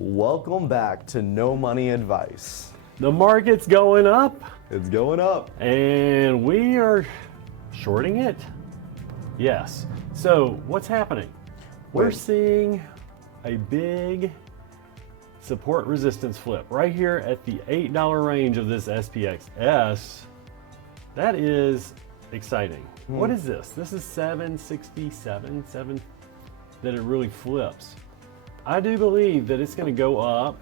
Welcome back to No Money Advice. The market's going up. It's going up. And we are shorting it? Yes. So what's happening? We're seeing a big support resistance flip right here at the $8 range of this SPXS. That is exciting. What is this? This is 767, that it really flips. I do believe that it's going to go up,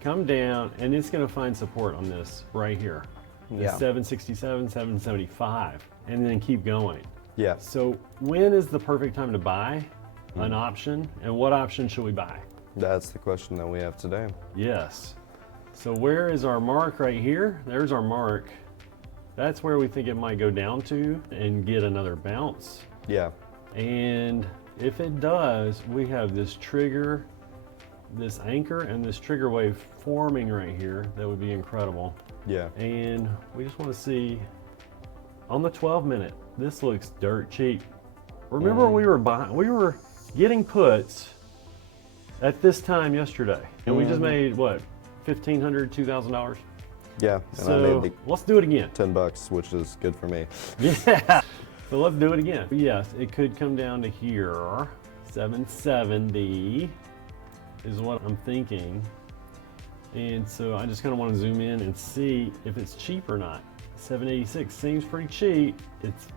come down, and it's going to find support on this right here. Yeah. 767, 775, and then keep going. Yeah. So when is the perfect time to buy an option, and what option should we buy? That's the question that we have today. Yes. So where is our mark right here? There's our mark. That's where we think it might go down to and get another bounce. Yeah. And if it does, we have this trigger, this anchor, and this trigger wave forming right here. That would be incredible. Yeah. And we just want to see on the 12-minute, this looks dirt cheap. Remember we were getting puts at this time yesterday, and we just made what, $1,500, $2,000? Yeah. And So I made let's do it again. $10, which is good for me. Yeah. So let's do it again. Yes, it could come down to here. 770 is what I'm thinking. And so I just kind of want to zoom in and see if it's cheap or not. 786 seems pretty cheap. It's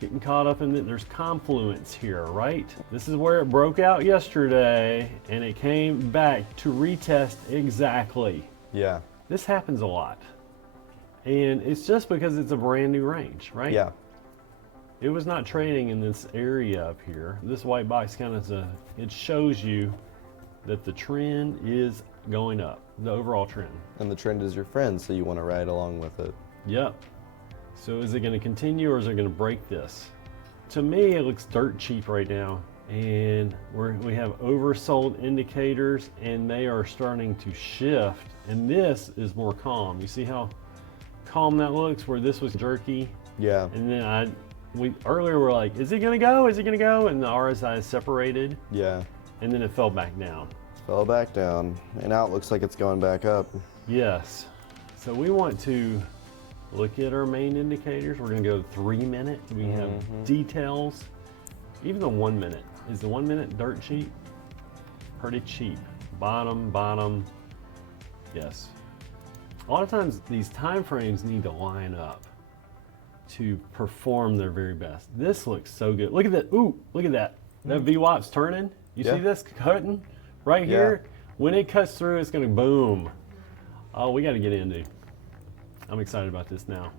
getting caught up in there's confluence here, right? This is where it broke out yesterday and it came back to retest exactly. Yeah. This happens a lot. And it's just because it's a brand new range, right? Yeah. It was not trading in this area up here. This white box kind of it shows you that the trend is going up, the overall trend. And the trend is your friend, so you want to ride along with it. Yep. So is it going to continue or is it going to break this? To me, it looks dirt cheap right now. And we have oversold indicators and they are starting to shift. And this is more calm. You see how calm that looks where this was jerky? Yeah. And then earlier we're like, is it gonna go? Is it gonna go? And the RSI is separated. Yeah. And then it fell back down. Fell back down, and now it looks like it's going back up. Yes. So we want to look at our main indicators. We're gonna go 3 minute. We have details. Even the 1 minute. Is the 1 minute dirt cheap? Pretty cheap. Bottom. Yes. A lot of times these time frames need to line up to perform their very best. This looks so good. Look at that. Ooh, look at that. That VWAP's turning. You see this cutting right here? When it cuts through, it's going to boom. Oh, we got to get in, dude. I'm excited about this now.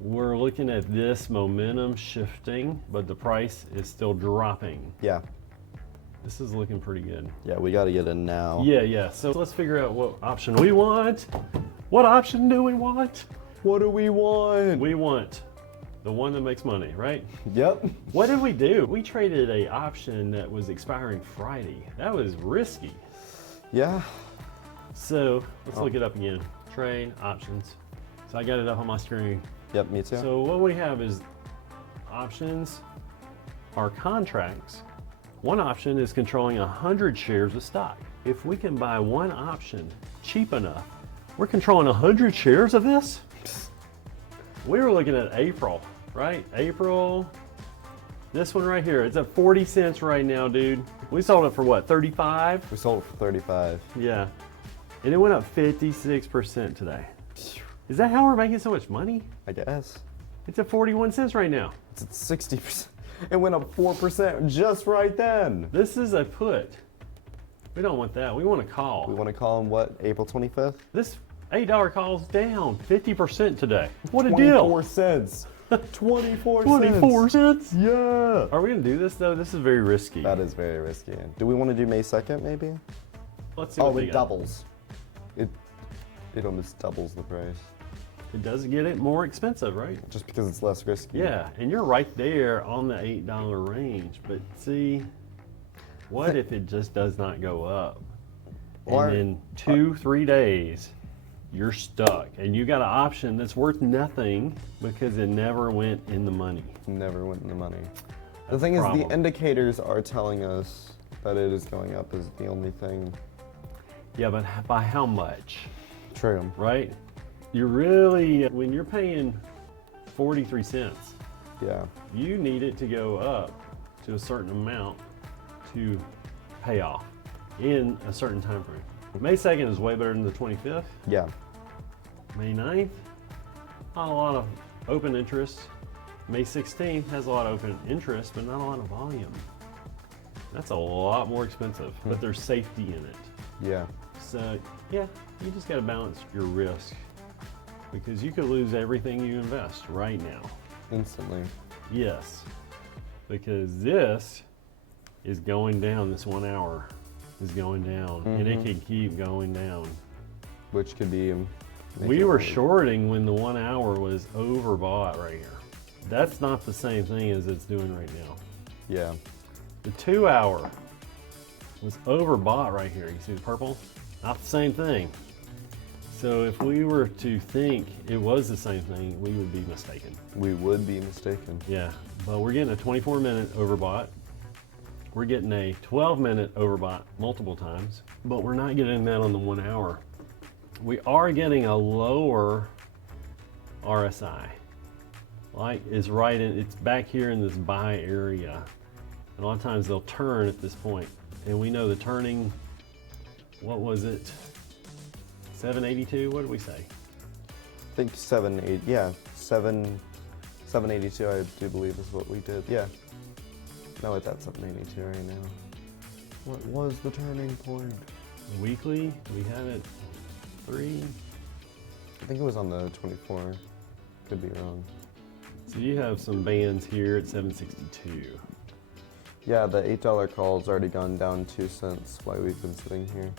We're looking at this momentum shifting, but the price is still dropping. Yeah. This is looking pretty good. Yeah, we got to get in now. Yeah. So let's figure out what option we want. What option do we want? What do we want? We want the one that makes money, right? Yep. What did we do? We traded a option that was expiring Friday. That was risky. Yeah. So let's look it up again. Trade options. So I got it up on my screen. Yep, me too. So what we have is options are contracts. One option is controlling 100 shares of stock. If we can buy one option cheap enough, we're controlling 100 shares of this? We were looking at April, right? April, this one right here, it's at 40 cents right now, dude. We sold it for what, 35? We sold it for 35. Yeah, and it went up 56% today. Is that how we're making so much money? I guess. It's at 41 cents right now. It's at 60%. It went up 4% just right then. This is a put. We don't want that, we want a call. We want to call him what, April 25th? This $8 call's down 50% today. What a 24 deal. cents. 24 cents. 24 cents? Yeah. Are we gonna do this though? This is very risky. That is very risky. Do we want to do May 2nd maybe? Let's see what they it got. doubles. It almost doubles the price. It does get it more expensive, right? Just because it's less risky. Yeah, and you're right there on the $8 range. But see, what if it just does not go up? And in 2-3 days, you're stuck. And you got an option that's worth nothing because it never went in the money. Never went in the money. The thing is, the indicators are telling us that it is going up is the only thing. Yeah, but by how much, True. right? You're really, when you're paying 43 cents, Yeah. you need it to go up to a certain amount to pay off in a certain time frame. May 2nd is way better than the 25th. Yeah. May 9th, not a lot of open interest. May 16th has a lot of open interest, but not a lot of volume. That's a lot more expensive, but there's safety in it. Yeah. So yeah, you just gotta balance your risk because you could lose everything you invest right now. Instantly. Yes, because this is going down, this 1 hour is going down, and it can keep going down. Which could be. We were shorting when the 1 hour was overbought right here. That's not the same thing as it's doing right now. Yeah. The 2 hour was overbought right here. You see the purple? Not the same thing. So if we were to think it was the same thing, we would be mistaken. We would be mistaken. Yeah, but we're getting a 24-minute overbought. We're getting a 12-minute overbought multiple times, but we're not getting that on the 1 hour. We are getting a lower RSI. Like is right in, it's back here in this buy area. And a lot of times they'll turn at this point. And we know the turning, what was it? 782, what did we say? I think 782 I do believe is what we did. Yeah. No, it's at 782 right now. What was the turning point? Weekly, we had it 3. I think it was on the 24. Could be wrong. So you have some bands here at 762. Yeah, the $8 call's already gone down 2 cents while we've been sitting here.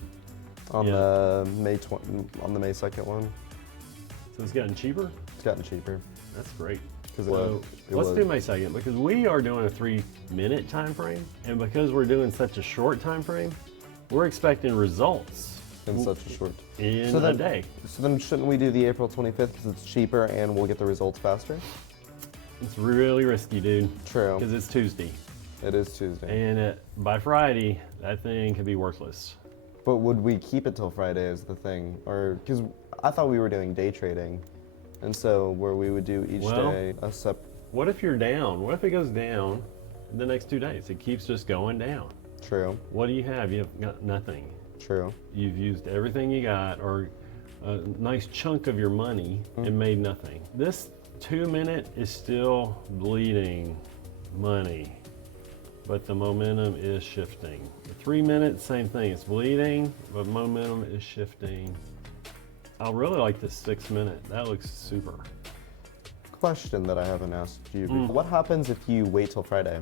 On Yeah. the May 2nd one. So it's gotten cheaper? It's gotten cheaper. That's great. Because So let's do May 2nd because we are doing a 3-minute time frame, and because we're doing such a short time frame, we're expecting results in such a short in a day. So then shouldn't we do the April 25th because it's cheaper and we'll get the results faster? It's really risky, dude. True. Because it's Tuesday. It is Tuesday. And by Friday, that thing could be worthless. But would we keep it till Friday is the thing? Or, because I thought we were doing day trading. And so where we would do each day a What if you're down? What if it goes down in the next 2 days? It keeps just going down. True. What do you have? You have got nothing. True. You've used everything you got or a nice chunk of your money and made nothing. This 2-minute is still bleeding money, but the momentum is shifting. The 3-minute, same thing. It's bleeding, but momentum is shifting. I really like this 6-minute. That looks super. Question that I haven't asked you before. What happens if you wait till Friday?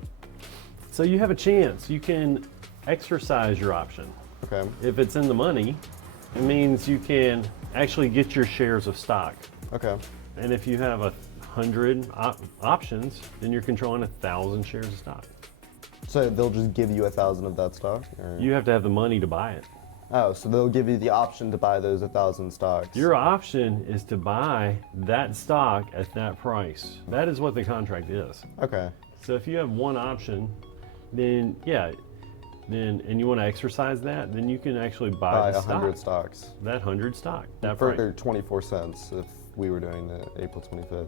So you have a chance. You can exercise your option. Okay. If it's in the money, it means you can actually get your shares of stock. Okay. And if you have 100 options, then you're controlling 1,000 shares of stock. So they'll just give you 1,000 of that stock? Or? You have to have the money to buy it. Oh, so they'll give you the option to buy those 1,000 stocks. Your option is to buy that stock at that price. That is what the contract is. Okay. So if you have one option, then and you want to exercise that, then you can actually buy the 100 stock. stocks. That 100 stock. That For price. 24 cents if we were doing the April 25th.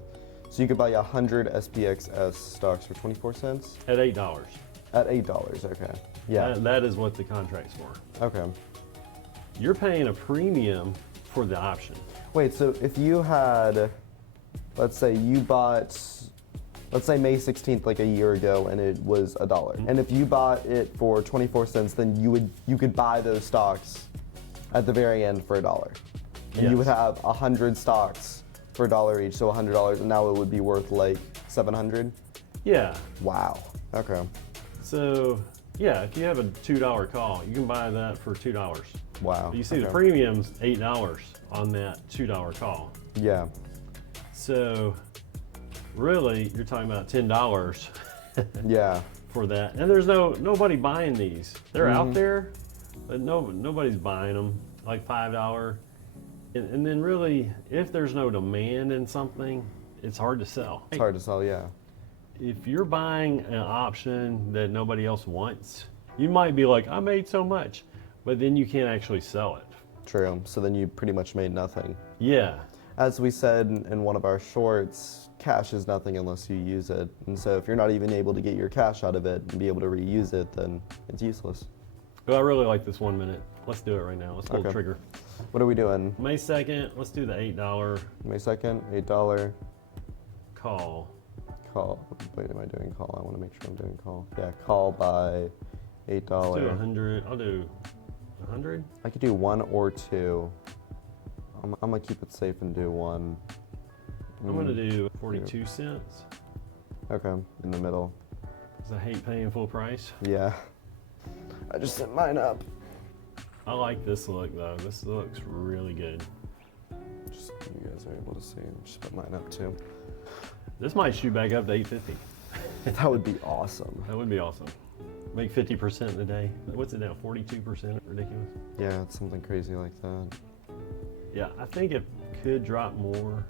So you could buy 100 SPXS stocks for 24 cents? At $8. At $8, okay. Yeah. That is what the contract's for. Okay. You're paying a premium for the option. Wait, so if you had, let's say you bought, let's say May 16th, like a year ago, and it was $1. And if you bought it for 24 cents, then you could buy those stocks at the very end for $1. And you would have 100 stocks for $1 each, so $100, and now it would be worth like 700? Yeah. Wow. Okay. So, yeah, if you have a $2 call, you can buy that for $2. Wow. You see the premium's $8 on that $2 call. Yeah. So, really, you're talking about $10 Yeah. for that. And there's nobody buying these. They're out there, but nobody's buying them. Like $5. And then really, if there's no demand in something, it's hard to sell. It's hard to sell, yeah. If you're buying an option that nobody else wants, you might be like, I made so much, but then you can't actually sell it True. So then you pretty much made nothing. Yeah. As we said in one of our shorts, cash is nothing unless you use it. And so if you're not even able to get your cash out of it and be able to reuse it, then it's useless. Well, I really like this 1 minute. Let's do it right now. Let's pull the Okay. trigger. What are we doing? May 2nd, let's do the $8 May 2nd, $8 call. call. Wait, am I doing call? I want to make sure I'm doing call. Yeah, call by $8. Let's do 100. I'll do 100. I could do 1 or 2. I'm gonna keep it safe and do 1. I'm gonna do 42 cents. Okay, in the middle. Because I hate paying full price. Yeah. I just set mine up. I like this look though. This looks really good. Just so you guys are able to see. Just put mine up too. This might shoot back up to 850. That would be awesome. That would be awesome. Make 50% in a day. What's it now? 42%? Ridiculous. Yeah, it's something crazy like that. Yeah, I think it could drop more.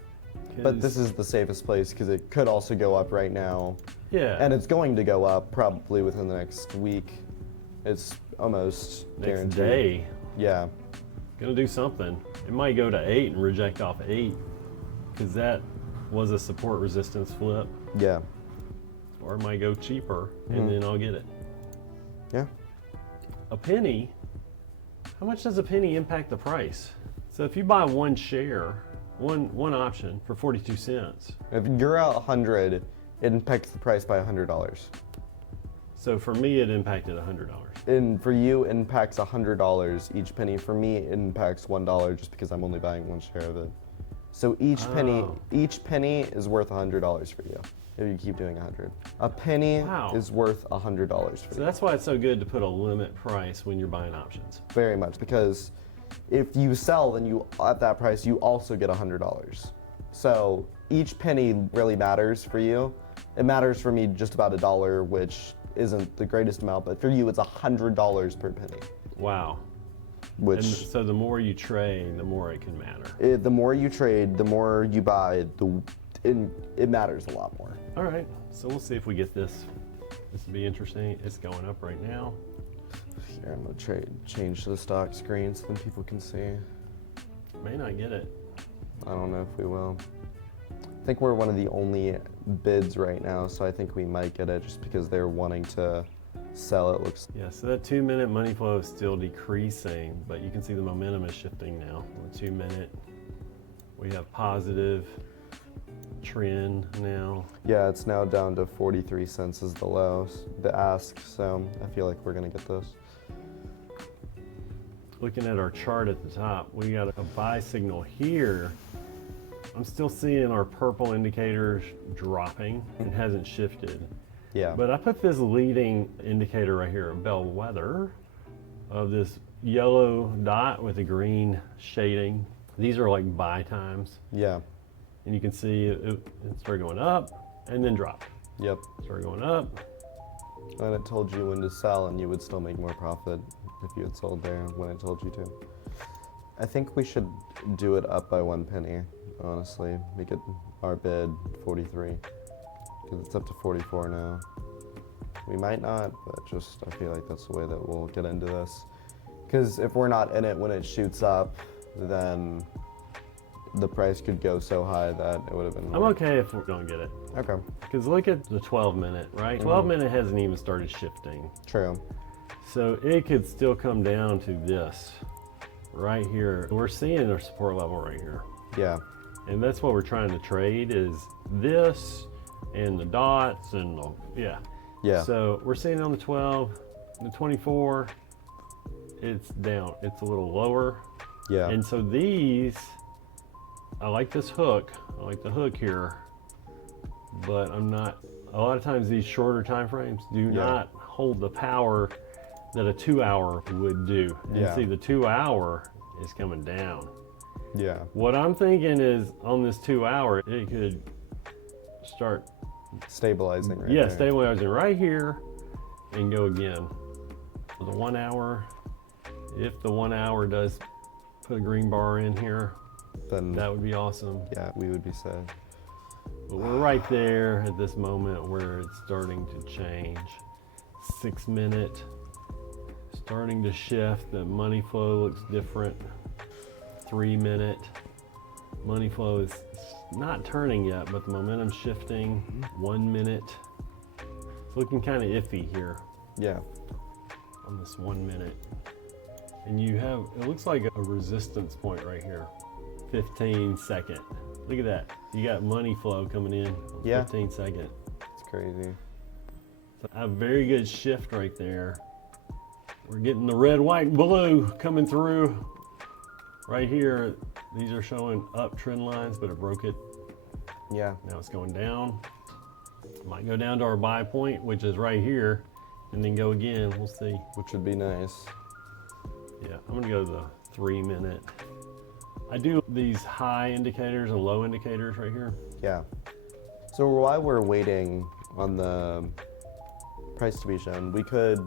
But this is the safest place because it could also go up right now. Yeah. And it's going to go up probably within the next week. It's almost next guaranteed. day. Yeah. Gonna do something. It might go to 8 and reject off 8 because that was a support resistance flip. Yeah. Or it might go cheaper and then I'll get it. Yeah. A penny, how much does a penny impact the price? So if you buy one share, one option for 42 cents. If you're at 100, it impacts the price by $100. So for me, it impacted $100. And for you, it impacts $100 each penny. For me, it impacts $1 just because I'm only buying one share of it. So each penny is worth $100 for you if you keep doing 100. A penny is worth $100 for So you. that's why it's so good to put a limit price when you're buying options. Very much, because if you sell, then you at that price you also get $100. So each penny really matters for you. It matters for me just about $1, which isn't the greatest amount, but for you it's $100 per penny. Wow. Which And so the more you trade, the more it can matter. the more you trade, the more you buy, it matters a lot more. All right, so we'll see if we get this. This will be interesting. It's going up right now. Here, I'm gonna change to the stock screen so then people can see. May not get it. I don't know if we will. I think we're one of the only bids right now, so I think we might get it just because they're wanting to sell it. Looks. Yeah, so that 2 minute money flow is still decreasing, but you can see the momentum is shifting now. On the 2 minute, we have positive trend now. Yeah, it's now down to 43 cents is the low, the ask, so I feel like we're gonna get this. Looking at our chart at the top, we got a buy signal here. I'm still seeing our purple indicators dropping. It hasn't shifted. Yeah. But I put this leading indicator right here, a bellwether, of this yellow dot with a green shading. These are like buy times. Yeah. And you can see it started going up and then drop. Yep. Started going up. And it told you when to sell and you would still make more profit if you had sold there when it told you to. I think we should do it up by 1 penny, honestly. Make it our bid 43, because it's up to 44 now. We might not, but just I feel like that's the way that we'll get into this. Because if we're not in it when it shoots up, then the price could go so high that it would have been. I'm okay if we don't get it. Okay. Because look at the 12 minute, right? 12 minute hasn't even started shifting. True. So it could still come down to this right here. We're seeing our support level right here. Yeah. And that's what we're trying to trade is this and the dots and the, yeah. Yeah. So we're seeing on the 12, the 24, it's down. It's a little lower. Yeah. And so these, I like this hook. I like the hook here, but I'm not, a lot of times these shorter time frames do not hold the power that a 2 hour would do. And see, the 2 hour is coming down. Yeah. What I'm thinking is on this 2 hour, it could start Stabilizing right there. stabilizing right here and go again. For the 1 hour, if the 1 hour does put a green bar in here, Then that would be awesome. yeah, we would be sad. But we're right there at this moment where it's starting to change. 6 minute, starting to shift. The money flow looks different. 3 minute. Money flow is not turning yet, but the momentum's shifting. 1 minute. It's looking kind of iffy here Yeah. on this 1 minute. And you have, it looks like a resistance point right here. 15 second. Look at that. You got money flow coming in on Yeah. 15 second. It's crazy. So a very good shift right there. We're getting the red, white, and blue coming through. Right here, these are showing up trend lines, but it broke it. Yeah. Now it's going down. Might go down to our buy point, which is right here, and then go again. We'll see. Which would be nice. Yeah, I'm gonna go to the 3 minute. I do these high indicators and low indicators right here. Yeah. So while we're waiting on the price to be shown, we could